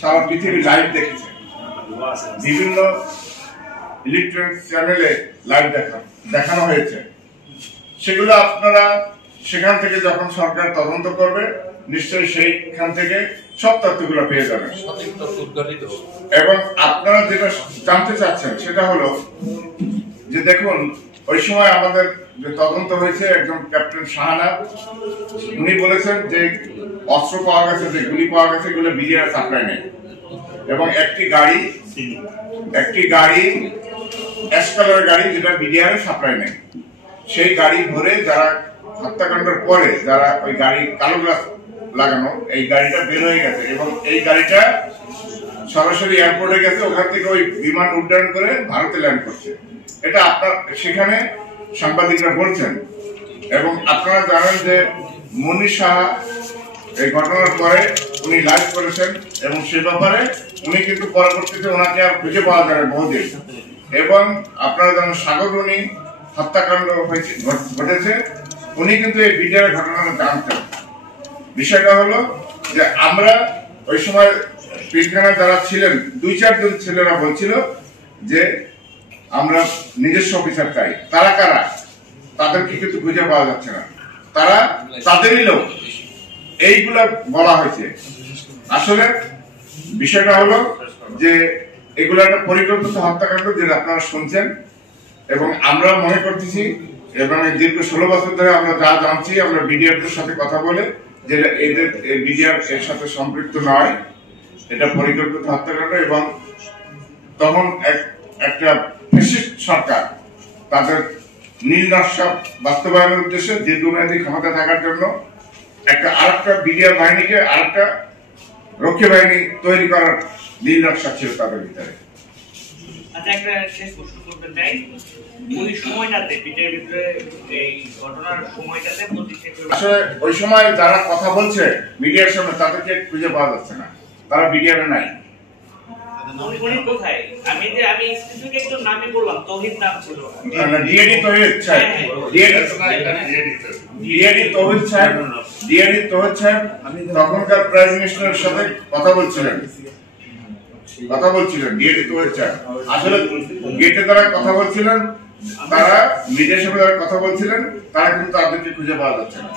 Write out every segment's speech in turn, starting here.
সারা পৃথিবী লাইভ দেখেছে, বিভিন্ন ইলেকট্রনিক চ্যানেলে লাইভ দেখানো হয়েছে। সেগুলো আপনারা সেখান থেকে যখন সরকার তদন্ত করবে নিশ্চয়ই সেইখান থেকে সব তথ্যগুলো পেয়ে যাবেন। এবং আপনারা যেটা জানতে চাচ্ছেন সেটা হলো যে দেখুন, ওই সময় আমাদের যে তদন্ত হয়েছে, একজন ক্যাপ্টেন শাহানা উনি বলেছেন যে অস্ত্র পাওয়া গেছে, যে গুলি পাওয়া গেছে, এগুলো বিডিআর সাপ্লাই নেই। এবং একটি গাড়ি অ্যাশ কালারের গাড়ি, যেটা বিডিআর সাপ্লাই নেই, সেই গাড়ি ভরে যারা হত্যাকাণ্ডের পরে যারা ওই গাড়ি কালো গ্লাস লাগানো এই গাড়িটা বের হয়ে গেছে এবং এই গাড়িটা সরাসরি এয়ারপোর্টে গেছে, ওখান থেকে ওই বিমান উড্ডয়ন করে ভারতে ল্যান্ড করছে। এটা আপনার সেখানে সাংবাদিকরা বলছেন। এবং আপনারা জানেন যে মনির সাহা এই ঘটনার পরে উনি লাইভ করেছেন এবং সে ব্যাপারে উনি কিন্তু পরবর্তীতে ওনাকে আর খুঁজে পাওয়া যাবে বহুদিন। এবং আপনারা জানেন সাগররুনি হত্যাকাণ্ড ঘটেছে, উনি কিন্তু এই বিডিআর ঘটনাটা জানতেন। বিষয়টা হলো যে আমরা ওই সময় পিলখানায় যারা ছিলেন 2-4 জন ছেলেরা বলছিল যে আমরা নিজস্ব অফিসার চাই। তারা কারা? তাদেরকে কিন্তু খুঁজে পাওয়া যাচ্ছে না, তারা তাদেরই লোক, এইগুলা বলা হয়েছে। আসলে বিষয়টা হলো যে এগুলো একটা পরিকল্পিত হত্যাকাণ্ড যেটা আপনারা শুনছেন। এবং আমরা মনে করতেছি এবং দীর্ঘ 16 বছর ধরে আমরা যা জানছি, আমরা বিডিআরদের সাথে কথা বলে যে এদের বিডিআর এর সাথে সম্পৃক্ত নয়, এটা পরিকল্পিত হত্যাকাণ্ড। এবং তখন একটা ফ্যাসিস্ট সরকার তাদের নীল নকশা বাস্তবায়নের উদ্দেশ্যে দীর্ঘমেয়াদী ক্ষমতা থাকার জন্য আরেকটা বিডিআর বাহিনীকে আরেকটা রক্ষী বাহিনী তৈরি করার নীল নকশা ছিল তাদের ভিতরে। আচ্ছা, একটা শেষ প্রশ্ন করতে চাই, ওই সময়টাতে পিটের ভিতরে এই ঘটনার সময়টাতে আসলে ওই সময় যারা কথা বলছে মিডিয়ার সামনে তাদেরকে খুঁজে পাওয়া যাচ্ছে না, তারা বিডিআরে নাই। উনি কোথায়? আমি স্পেসিফিক একটু নামই বললাম, তৌহিদ নাম ছিল, ডিএডি তৌহিদ সাহেব, ডিএডি তৌহিদ সাহেব তখনকার প্রাইম মিনিস্টারের সাথে কথা বলছিলেন ডিএডি তৌহিদ সাহেব। আসলে গেটে তারা কথা বলছিলেন, তারা মিডিয়ার সাথে যারা কথা বলছিলেন তারা কিন্তু তাদেরকে খুঁজে পাওয়া যাচ্ছে না।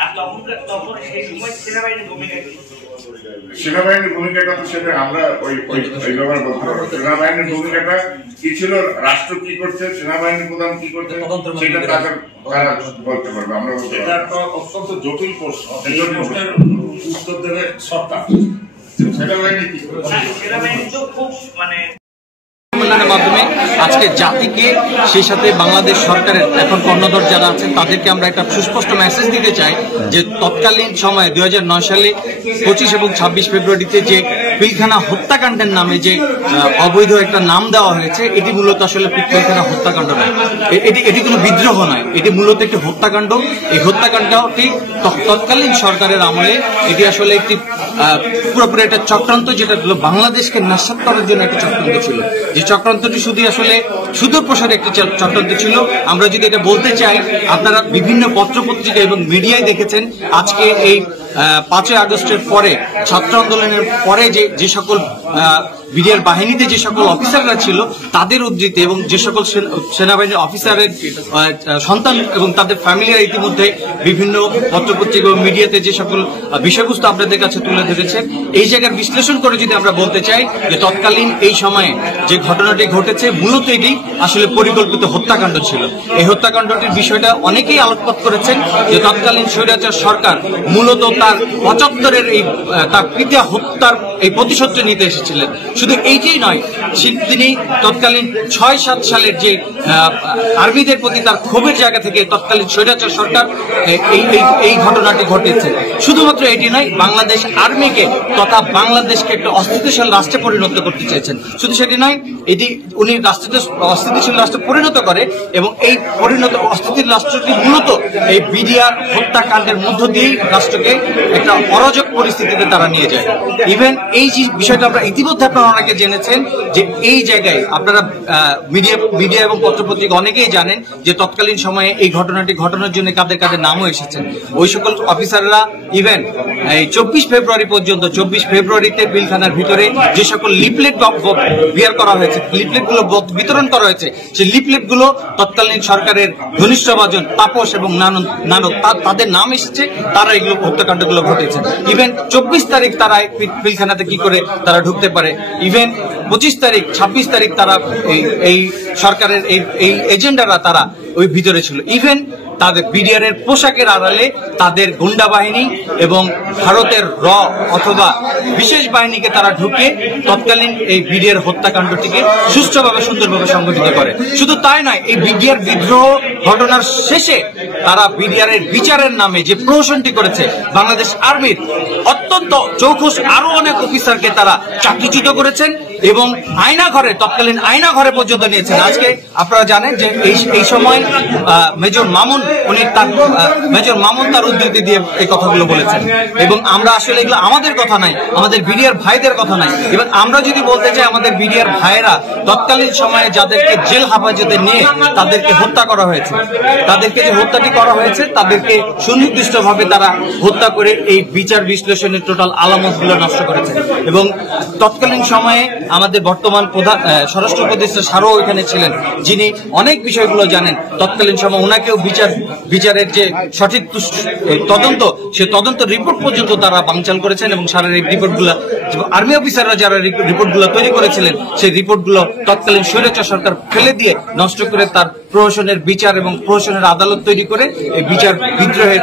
আর তখন সেই সময় সেনাবাহিনীর ভূমিকাটা তো সেটা আমরা ওই ব্যাপারে বলতে পারবো। সেনাবাহিনীর ভূমিকাটা কি ছিল, রাষ্ট্র কি করছে, সেনাবাহিনীর প্রধান কি করছে, সেটা তারা বলতে পারবে। আমরা এটা একটা অত্যন্ত জটিল প্রশ্ন, উত্তর দেবে সরকার। সেনাবাহিনী কি করছে? সেনাবাহিনী তো খুব মাধ্যমে আজকে জাতিকে, সেই সাথে বাংলাদেশ সরকারের এখন কর্ণধর যারা আছেন তাদেরকে আমরা একটা সুস্পষ্ট মেসেজ দিতে চাই যে তৎকালীন সময়ে 2009 সালে 25 এবং 26 ফেব্রুয়ারিতে যে পিলখানা হত্যাকাণ্ডের নামে যে অবৈধ একটা নাম দেওয়া হয়েছে, এটি মূলত আসলে পিলখানা হত্যাকাণ্ড নয়, এটি কোনো বিদ্রোহ নয়, এটি মূলত একটি হত্যাকাণ্ড। এই হত্যাকাণ্ডটি তৎকালীন সরকারের আমলে এটি আসলে একটি পুরোপুরি একটা চক্রান্ত, যেটা বাংলাদেশকে নস্যাৎ করার জন্য একটা চক্রান্ত ছিল। যে চক্রান্তটি শুধু আসলে সুদূরপ্রসারী একটি চক্রান্ত ছিল। আমরা যদি এটা বলতে চাই, আপনারা বিভিন্ন পত্রপত্রিকা এবং মিডিয়ায় দেখেছেন আজকে এই 5ই আগস্টের পরে, ছাত্র আন্দোলনের পরে যে সকল বিডিআর বাহিনীতে যে সকল অফিসাররা ছিল তাদের উদ্ধৃতি এবং যে সকল সেনাবাহিনীর অফিসারের সন্তান এবং তাদের ফ্যামিলিরা ইতিমধ্যে বিভিন্ন পত্রপত্রিকা এবং মিডিয়াতে যে সকল বিষয়বস্তু আপনাদের কাছে তুলে ধরেছেন, এই জায়গার বিশ্লেষণ করে যদি আমরা বলতে চাই যে তৎকালীন এই সময়ে যে ঘটনাটি ঘটেছে মূলত এটি আসলে পরিকল্পিত হত্যাকাণ্ড ছিল। এই হত্যাকাণ্ডটির বিষয়টা অনেকেই আলোকপাত করেছেন যে তৎকালীন স্বৈরাচার সরকার মূলত তার 75-এর তার পিতা হত্যার এই প্রতিশোধ নিতে এসেছিলেন। শুধু এইটাই নয়, তিনি তৎকালীন 6-7 সালের যে আর্মিদের প্রতি তার ক্ষোভের জায়গা থেকে তৎকালীন স্বৈরাচার সরকার এই ঘটনাটি ঘটেছে। শুধুমাত্র এটি নয়, বাংলাদেশ আর্মিকে তথা বাংলাদেশকে একটা অস্থিতিশীল রাষ্ট্রে পরিণত করতে চেয়েছেন। শুধু সেটি নয়, এটি উনি অস্থিতিশীল রাষ্ট্রে পরিণত করে এবং এই পরিণত অস্থিতিশীল রাষ্ট্রটি মূলত এই বিডিআর হত্যাকাণ্ডের মধ্য দিয়েই রাষ্ট্রকে একটা অরাজক পরিস্থিতিতে তারা নিয়ে যায়। ইভেন এই যে বিষয়টা আমরা ইতিমধ্যে আপনারা আপনারা অনেকে জেনেছেন যে এই জায়গায় আপনারা মিডিয়া এবং পত্রপত্রিকা অনেকেই জানেন যে তৎকালীন সময়ে এই ঘটনাটি ঘটনার জন্য কাদের কাদের নামও এসেছেন। ওই সকল অফিসাররা ইভেন এই 24 ফেব্রুয়ারি পর্যন্ত 24 ফেব্রুয়ারিতে পিলখানার ভিতরে যে সকল লিফলেট বের করা হয়েছে, লিফলেটগুলো বিতরণ করা হয়েছে, সেই লিফলেটগুলো তৎকালীন সরকারের ঘনিষ্ঠভাজন তাপস এবং নানক তাদের নাম এসেছে, তারা এগুলো হত্যাকাণ্ডগুলো ঘটেছে। ইভেন 24 তারিখ তারা পিলখানাতে কি করে তারা ঢুকতে পারে, ইভেন 25 তারিখ 26 তারিখ তারা এই সরকারের এই এজেন্ডারা তারা ওই ভিতরে ছিল। ইভেন তাদের বিডিআর এর পোশাকের আড়ালে তাদের গুন্ডা বাহিনী এবং ভারতের র অথবা বিশেষ বাহিনীকে তারা ঢুকে তৎকালীন এই বিডিআর হত্যাকাণ্ডটিকে সুষ্ঠুভাবে সুন্দরভাবে সংগঠিত করে। শুধু তাই নয়, এই বিডিআর বিদ্রোহ ঘটনার শেষে তারা বিডিআর এর বিচারের নামে যে প্রহসনটি করেছে, বাংলাদেশ আর্মির অত্যন্ত চৌখুস আরো অনেক অফিসারকে তারা চাকরিচ্যুত করেছেন এবং তৎকালীন আয়না ঘরে পর্যন্ত নিয়েছেন। আজকে আপনারা জানেন যে এই সময় মেজর মামুন তার উদ্ধৃতি দিয়ে এই কথাগুলো বলেছেন এবং আমরা আসলে এগুলো আমাদের কথা নাই, আমাদের বিডিআর ভাইদের কথা নাই। এবং আমরা যদি বলতে চাই আমাদের বিডিআর ভাইয়েরা তৎকালীন সময়ে যাদেরকে জেল হেফাজতে নিয়ে তাদেরকে হত্যা করা হয়েছে, তাদেরকে যে হত্যাটি করা হয়েছে তাদেরকে সুনির্দিষ্টভাবে তারা হত্যা করে এই বিচার বিশ্লেষণের টোটাল আলামতগুলো নষ্ট করেছে। এবং তৎকালীন সময়ে আমাদের বর্তমান প্রধান স্বরাষ্ট্র উপদেষ্টা স্যারও এখানে ছিলেন, যিনি অনেক বিষয়গুলো জানেন। তৎকালীন সময় ওনাকেও বিচারের যে সঠিক তদন্ত, সে তদন্ত রিপোর্ট পর্যন্ত তারা বানচাল করেছেন এবং শারীরিক রিপোর্টগুলো আর্মি অফিসাররা যারা রিপোর্টগুলো তৈরি করেছিলেন সেই রিপোর্টগুলো তৎকালীন স্বৈরাচার সরকার ফেলে দিয়ে নষ্ট করে তার প্রহসনের বিচার এবং প্রহসনের আদালত তৈরি করে এই বিচার বিদ্রোহের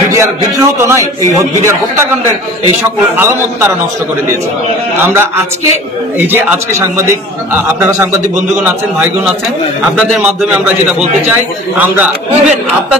বিডিআর বিদ্রোহ তো নয়, এই বিডিআর হত্যাকাণ্ডের এই সকল আলামত তারা নষ্ট করে দিয়েছে। আমরা আজকে আপনারা সাংবাদিক বন্ধুগণ আছেন, ভাইগণ আছেন, আপনাদের মাধ্যমে আমরা যেটা বলতে চাই, আমরা ইভেন আপনাদের